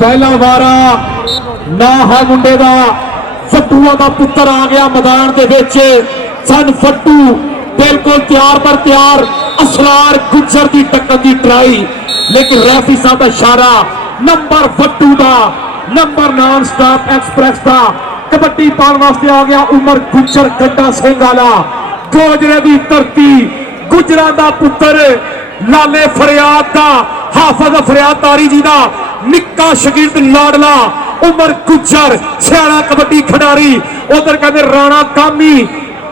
पहला वारा ना है मुंडे दा फट्टूआ दा पुत्र आ गया मैदान दे विच सन फट्टू बिल्कुल तैयार पर तैयार असरार गुजर की टक्कर की ट्राई लेकिन रैफरी साहब का इशारा नंबर फट्टू दा नंबर नॉन स्टॉप एक्सप्रेस का कबड्डी पाने वास्ते आ गया उमर गुजर गड्डा सिंह वाला गोजरे की धरती गुजरा का पुत्र लाले फरियाद का हाफिज फरियाद तारी जी का निक्का शगिर्द लाडला उमर गुजर सियाणा कबड्डी खिडारी उधर कहते राणा कामी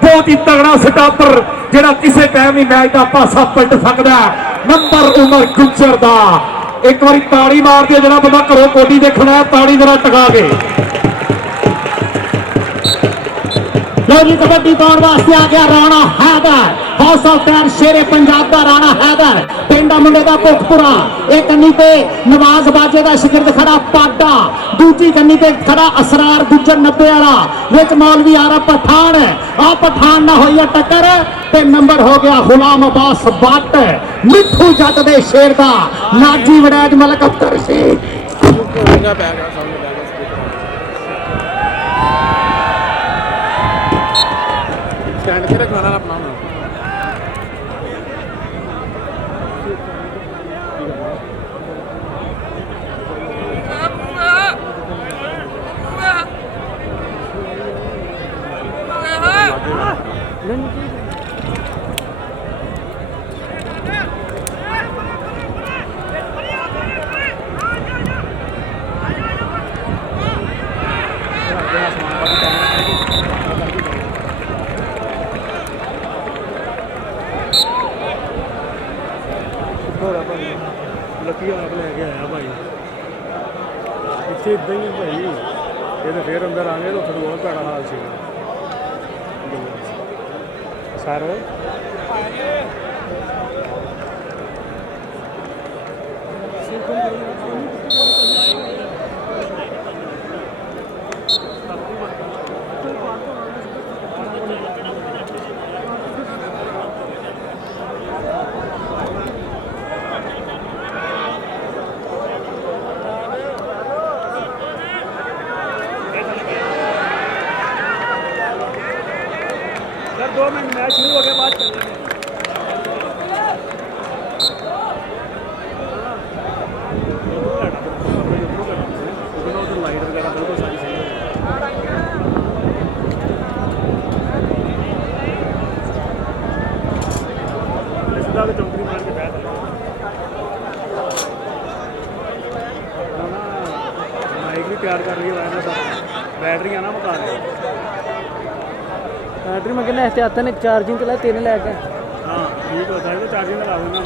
बहुत ही तगड़ा स्टापर जिहड़ा किसी टाइम ही मैच का पासा पलट सकता है नंबर उमर गुजर का एक बार ताड़ी मार दिया जिहड़ा बंदा घरों कोडी देखना है ताड़ी जरा टका के लो जी कबड्डी पाने वास्ते आ गया Rana Haider house of fan शेरे पंजाब का राणा हैदर पिंडा मुंडे का कोटपुरा एक कन्नी पे नवाज बाजे का शिगिरद खड़ा पाडा दूजी कन्नी पे खड़ा असरार गुजर 90 वाला विच मौलवी आ रहा पठान आ पठान ना होई है टक्कर ते नंबर हो गया गुलाम अब्बास बट मिठू जट दे शेर का नाजी वड़ैज मलक अख्तर शेख स्टैंड पे रखना अपना ਲੱਕੀ ਆਪ ਲੈ ਕੇ ਆਇਆ ਭਾਈ ਇੱਥੇ ਇਦਾਂ ਹੀ ਭਾਈ ਇਹ ਤਾਂ ਫੇਰ ਅੰਦਰ ਆ ਗਏ ਤਾਂ ਫਿਰ ਬਹੁਤ ਭੈੜਾ ਹਾਲ ਸੀ ਸਰ सर 2 मिनट मैच शुरू हो गया बात कर लेंगे लाइट वगैरह बिल्कुल सारी सही सीधा तो चौकड़ी मार के बैठ माइक भी तैयार कर रही है बैटरियां ना मुका रहे बैटरी में कहना एहतियात ने चार्जिंग चला 3 लैके हाँ ठीक होता है तो चार्जिंग लगा दूंगा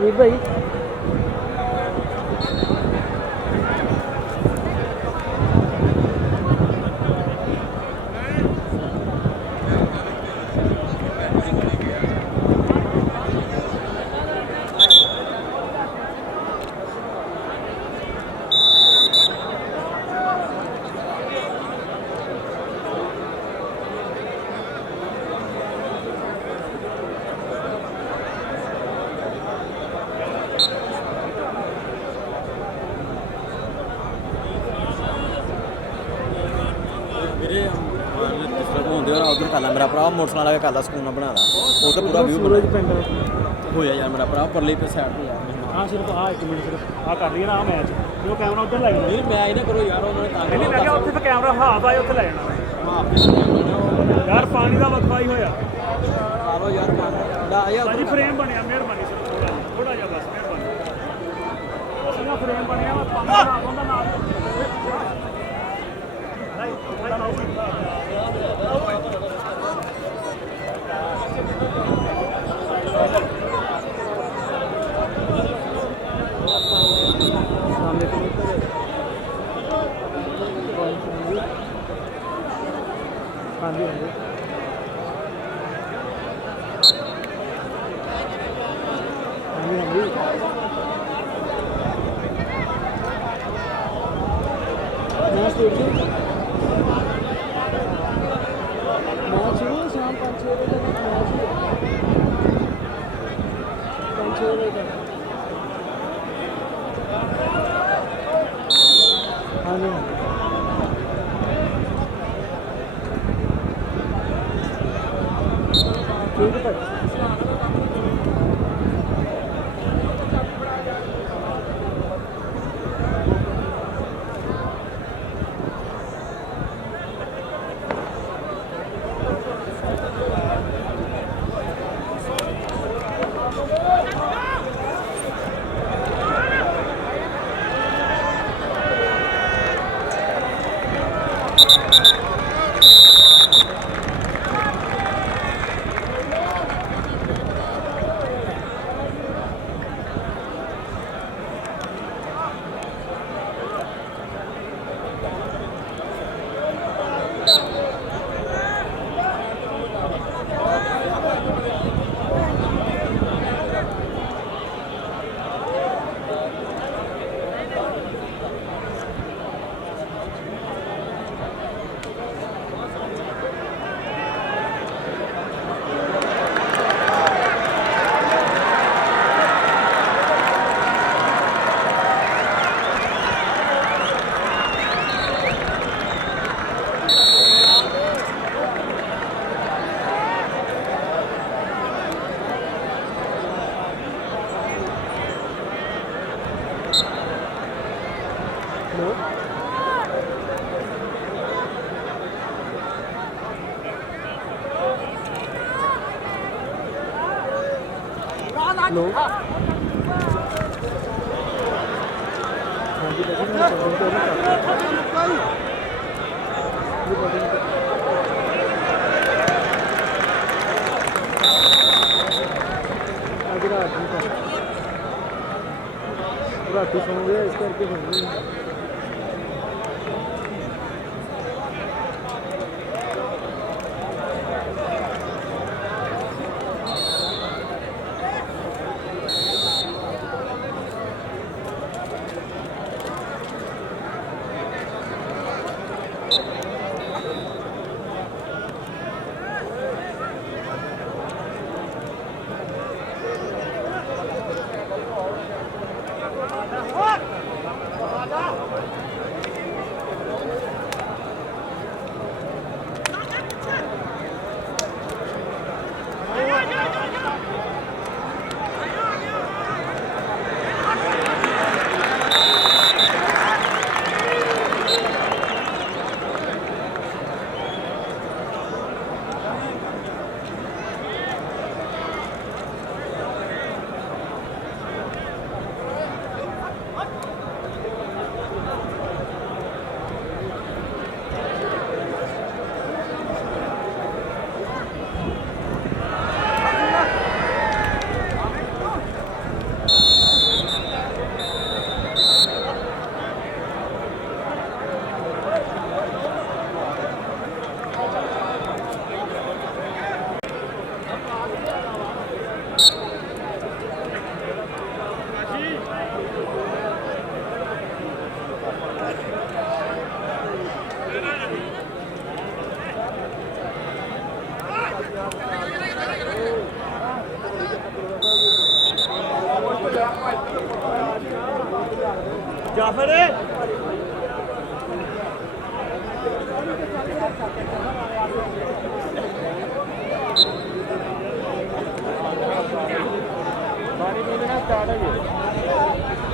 जी भाई मेरा भरा मोटरसाइकिल लगा कल सकून बना वो तो पूरा व्यू हो यार मेरा भरा परली पे साइड पे यार हाँ सिर्फ हाँ 1 मिनट सिर्फ हाँ कर रही है ना मैच जो कैमरा उधर लग नहीं मैं ना करो यार उन्होंने नहीं मैं क्या उत्थे तो कैमरा हाफ आए उत्थे ले जाना यार पानी का वकफा ही होया आरो यार भाजी फ्रेम बनया मेहरबानी सर थोड़ा जा बस मेहरबानी बस ना फ्रेम बनया मैं पानी ना आਉਂਦਾ ਨਾਲ हाँ जी हाँ जी ਠੀਕ ਹੈ। ਲੋ ਹਾਂਜੀ ਰਾਤੀ ਸੌਂ ਗਿਆ ਇਸ ਕਰਕੇ ਹੋਣੀ ਜਾਫਰ ਪਾਣੀ ਪੀਣੇ ਨਾਲ ਸਟਾਰਟ ਹੈ ਜੀ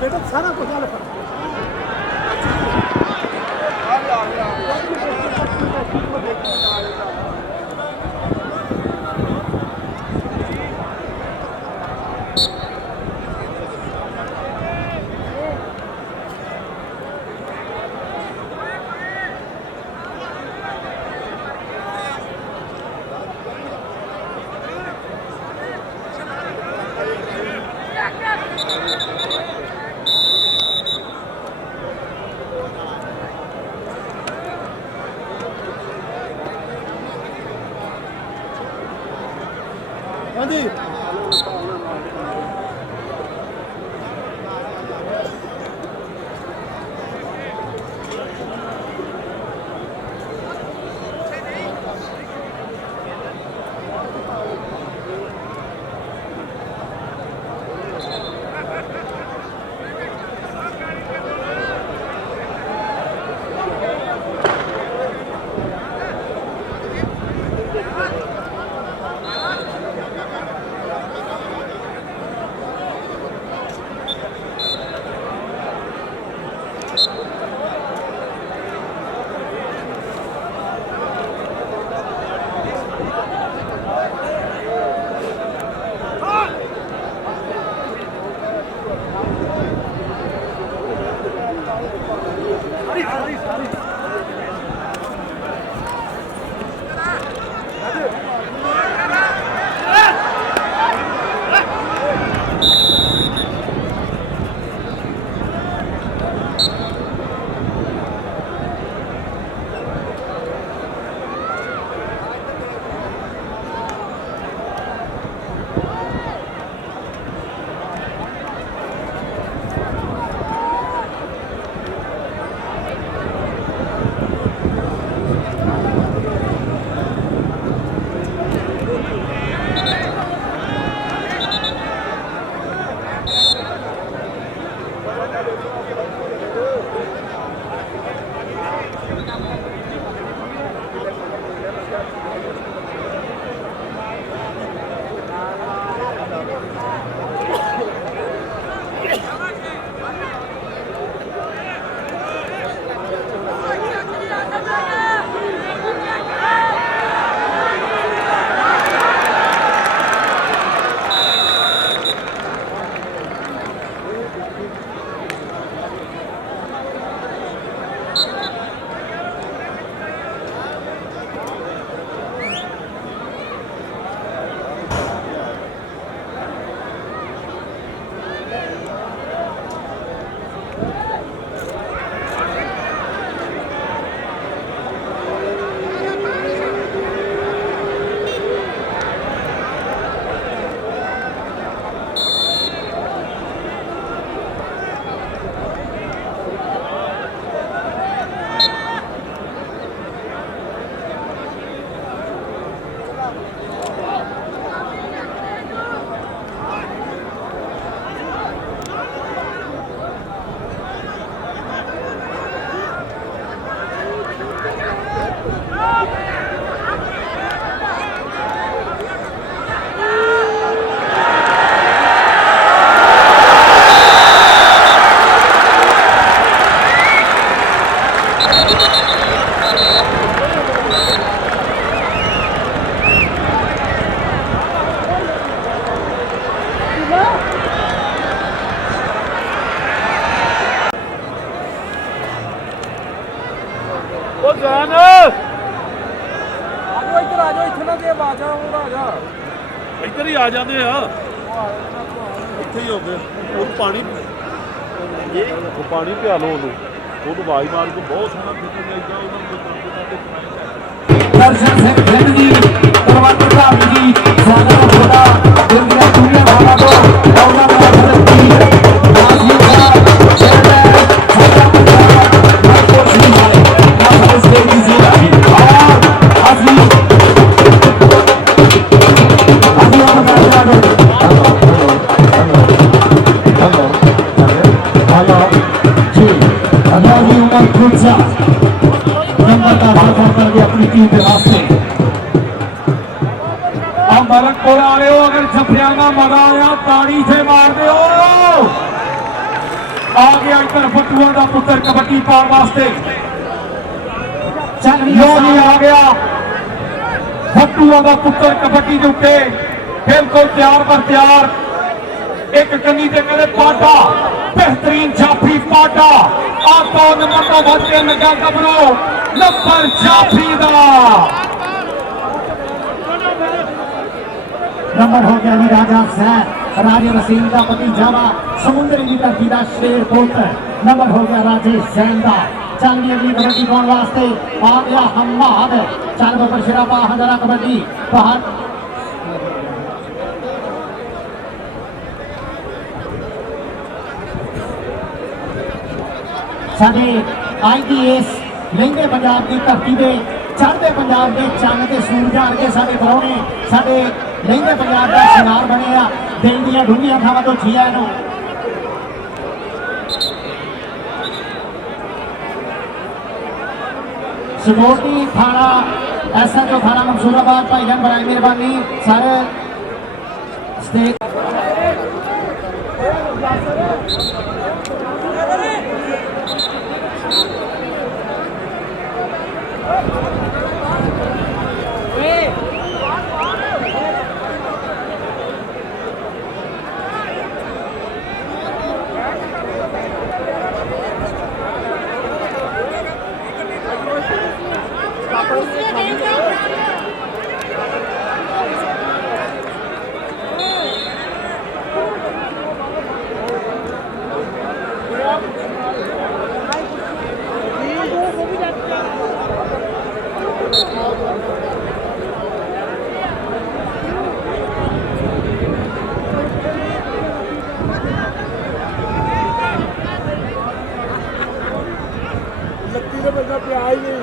ਬੇਟਾ ਸਾਰਾ ਕੁਝ ਆ ਲਿਆ ਹਾਂਜੀ ਜਾਨ ਆਜੋ ਇੱਧਰ ਆਜੋ ਇੱਥੇ ਨਾ ਦੇ ਆਵਾਜ਼ਾਂ ਉਹ ਆ ਜਾ ਇੱਧਰ ਹੀ ਆ ਜਾਂਦੇ ਆ ਇੱਥੇ ਹੀ ਹੋ ਗਏ ਉਹ ਪਾਣੀ ਉਹ ਪਾਣੀ ਪਿਆ ਲਓ ਉਹਨੂੰ ਆਵਾਜ਼ ਮਾਰ ਕੇ ਬਹੁਤ ਸੋਹਣਾ ਫਿੱਟ ਜਾਈਦਾ ਉਹਨਾਂ ਨੂੰ ਦਰਸ਼ਨ ਸਿੰਘ ਸਿੰਘ ਜੀ ਪਰਵਤ ਪ੍ਰਤਾਪ ਜੀ ਸਾਡਾ ਤੁਹਾਡਾ ਦਿਲ ਦੀਆਂ ਦੁਨੀਆਂ ਵਾਲਾ ਤੋਂ ਉਹਨਾਂ ਦਾ ਫਰਕੀ ਨਾਜ਼ੀ ਸਾਹਿਬ ਜਿਹੜਾ ਸਾਡਾ ਮੈਂ ਕੁਝ ਨਹੀਂ ਮਾਰੇ ਨਾ ਸਮਝ ਦੇ ਜੀ ਔਰ ਅਸੀਂ ਉਹਨਾਂ ਦਾ ਜਾਣੇ हेलो जी अनाजी उमर खुर्जा नंबर का हाथ करके अपनी टीम के रास्ते हम बालन ਕੋਲ ਆਲਿਓ ਅਗਰ ਜੱਫਿਆਂ ਦਾ ਮਜ਼ਾ ਆਇਆ ਤਾੜੀ ਸੇ ਮਾਰ ਦਿਓ। ਆ ਗਿਆ ਇੱਧਰ ਫੱਟੂਆਂ ਦਾ ਪੁੱਤਰ ਕਬੱਡੀ ਪਾਉਣ ਵਾਸਤੇ। ਲੋ ਜੀ ਆ ਗਿਆ ਫੱਟੂਆਂ ਦਾ ਪੁੱਤਰ ਕਬੱਡੀ ਦੇ ਉੱਤੇ ਬਿਲਕੁਲ ਤਿਆਰ ਬਰ ਤਿਆਰ। ਇੱਕ ਕੰਨੀ ਤੇ ਕਹਿੰਦੇ ਪਾਟਾ बेहतरीन जाफी पाटा आपका नंबर तो बढ़ के लगा कबरो नंबर जाफी दा नंबर हो गया जी राजा सैन राजे वसीम का भतीजा वा समुद्री की धरती का शेर पुत्र नंबर हो गया राजेश सैन का। चल अगली कबड्डी पाने वास्ते आ गया हम्माद चल बबर शेरा पा हजारा कबड्डी बाहर साडे IPS लहंगे पंजाब की धरती दे चढ़ते पंजाब के चंद के सूरज अरगे साडे परौने साडे लहंगे पंजाब का शिंगार बने आ दिल दियां ढूंढियां थावां तो जिया नूं सिक्योरिटी थाना SHO थाना मंसूराबाद भाईजान बड़ी मेहरबानी सारे स्टेट ਲੱਕੀ ਦੇ ਬੰਦਾ ਪਿਆ ਹੀ ਨਹੀਂ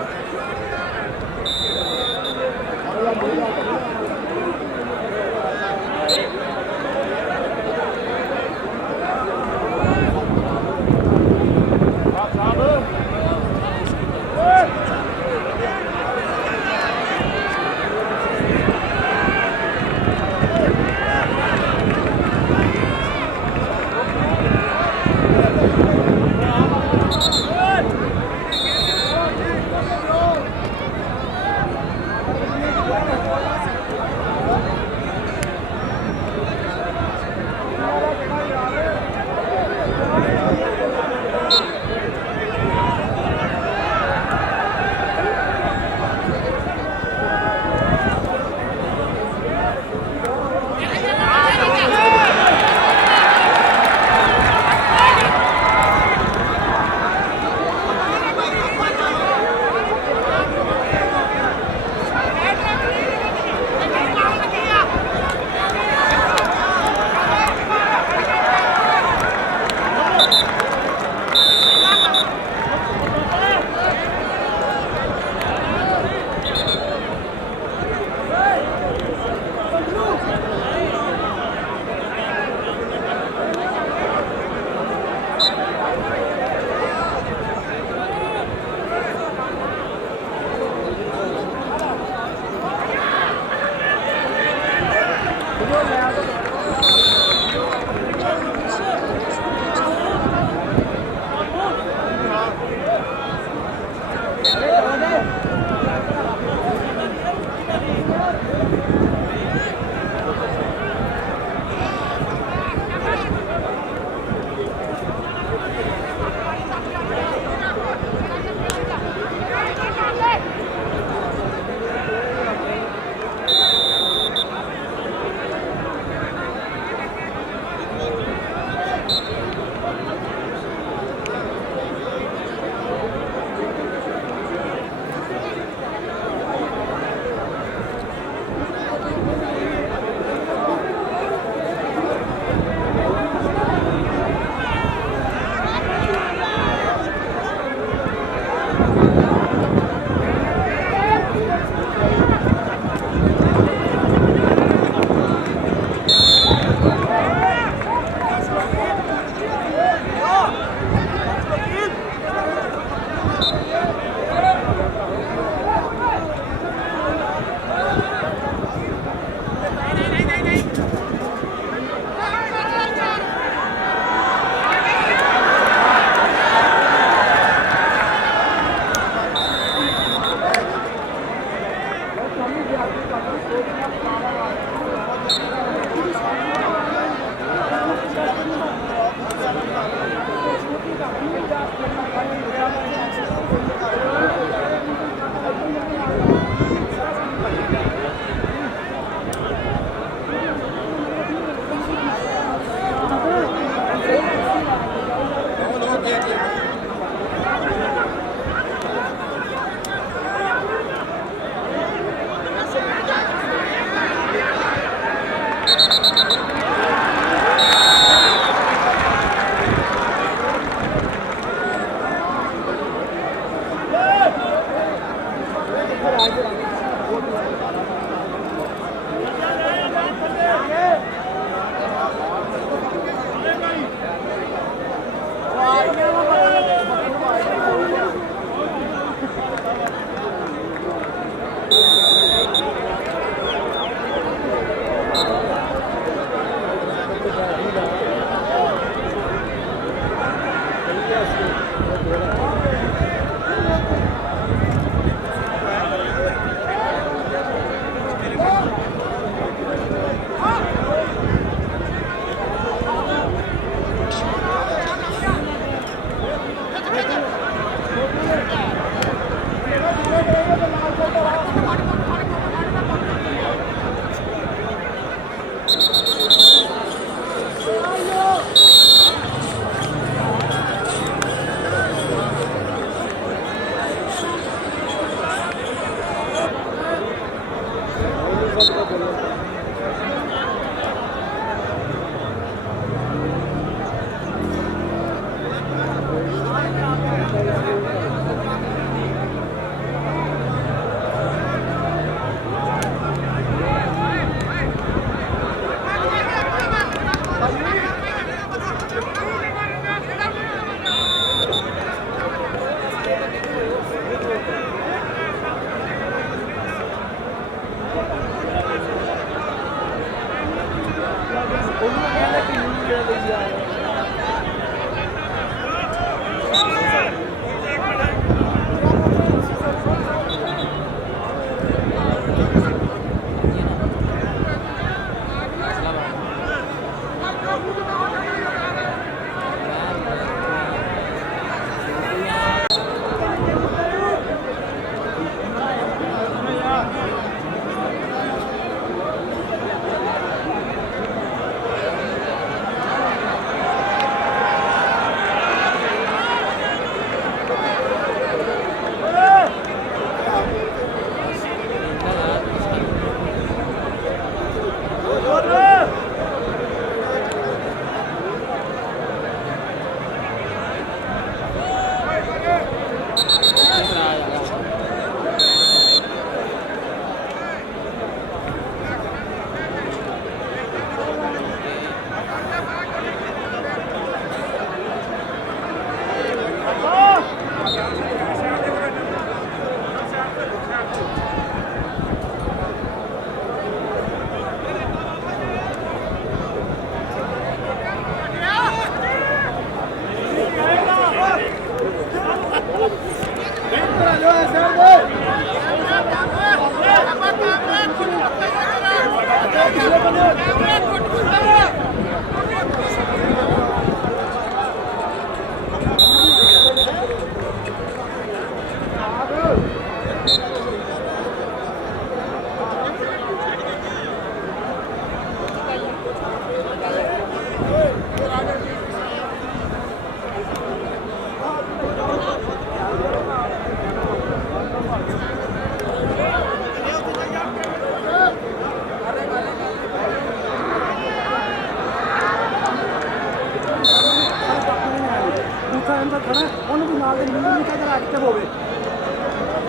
ਦੂਸਰਾ ਇਹਦਾ ਖੜਾ ਉਹਨੂੰ ਵੀ ਨਾਲ ਦੇ ਮੈਨੂੰ ਨਹੀਂ ਕਹਿੰਦਾ ਐਕਟਿਵ ਹੋਵੇ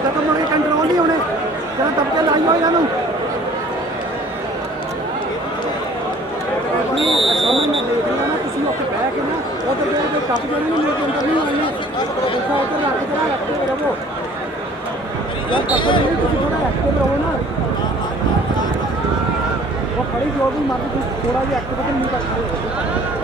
ਤੱਕ ਮਗੇ ਕੰਟਰੋਲ ਨਹੀਂ ਹੋਣੇ ਜਦੋਂ ਦਬਕੇ ਲਾਈ ਹੋਈ ਇਹਨੂੰ ਸਮਝ ਮੈਂ ਦੇਖ ਰਿਹਾ ਨਾ ਤੁਸੀਂ ਉੱਥੇ ਬਹਿ ਕੇ ਨਾ ਉਹਦੇ ਦੇ ਟੱਪ ਜਾਣੇ ਨਹੀਂ ਮੇਰੇ ਅੰਦਰ ਨਹੀਂ ਆਉਣੇ ਦੇਖੋ ਉੱਧਰ ਰੱਖ ਕੇ ਐਕਟਿਵ ਰਹੋ ਜਦ ਤੱਕ ਨਹੀਂ ਤੁਸੀਂ ਥੋੜਾ ਐਕਟਿਵ ਰਹੋ ਨਾ ਉਹ ਖੜੀ ਜੋ ਵੀ ਮਰਦੀ ਤੁਸੀਂ ਥੋੜਾ ਜਿਹਾ ਐਕਟਿਵ ਨਹੀਂ ਕਰ ਸਕਦੇ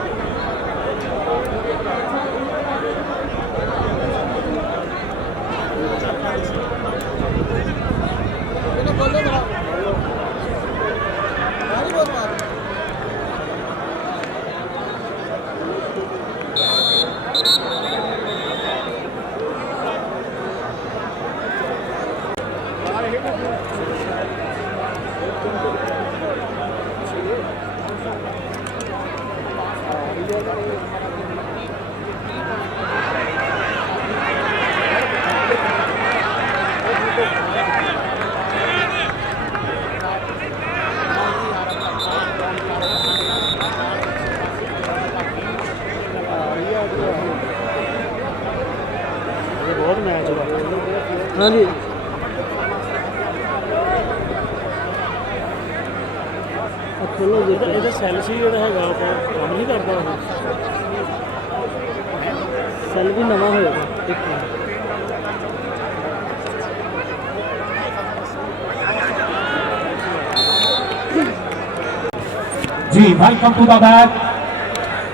बहुत मैच हुआ हाँ जी खोलो ये सैल सी जो है काम नहीं करता सैल भी नवा होगा जी welcome to the back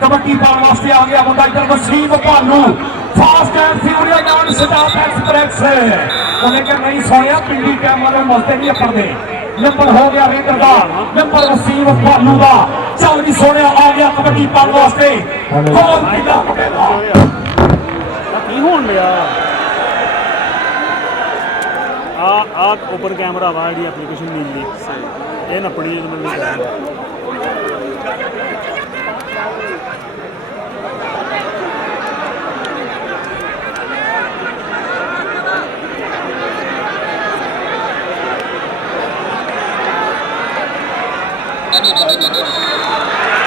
kabaddi पाने वास्ते आ गया मुंडा इधर वसीम भालू fast and furious non stop express उन्हें क्या नहीं सोया पिंडी कैमरा में मलते नहीं पड़ते नंबर हो गया रेंदर का नंबर वसीम भालू का चल भी सोने आ गया कबड्डी पाने वास्ते कौन किला मुंडेगा की होण लिया आ ओपन कैमरा वा जी एप्लीकेशन नीली ये नपनी मतलब Thank you.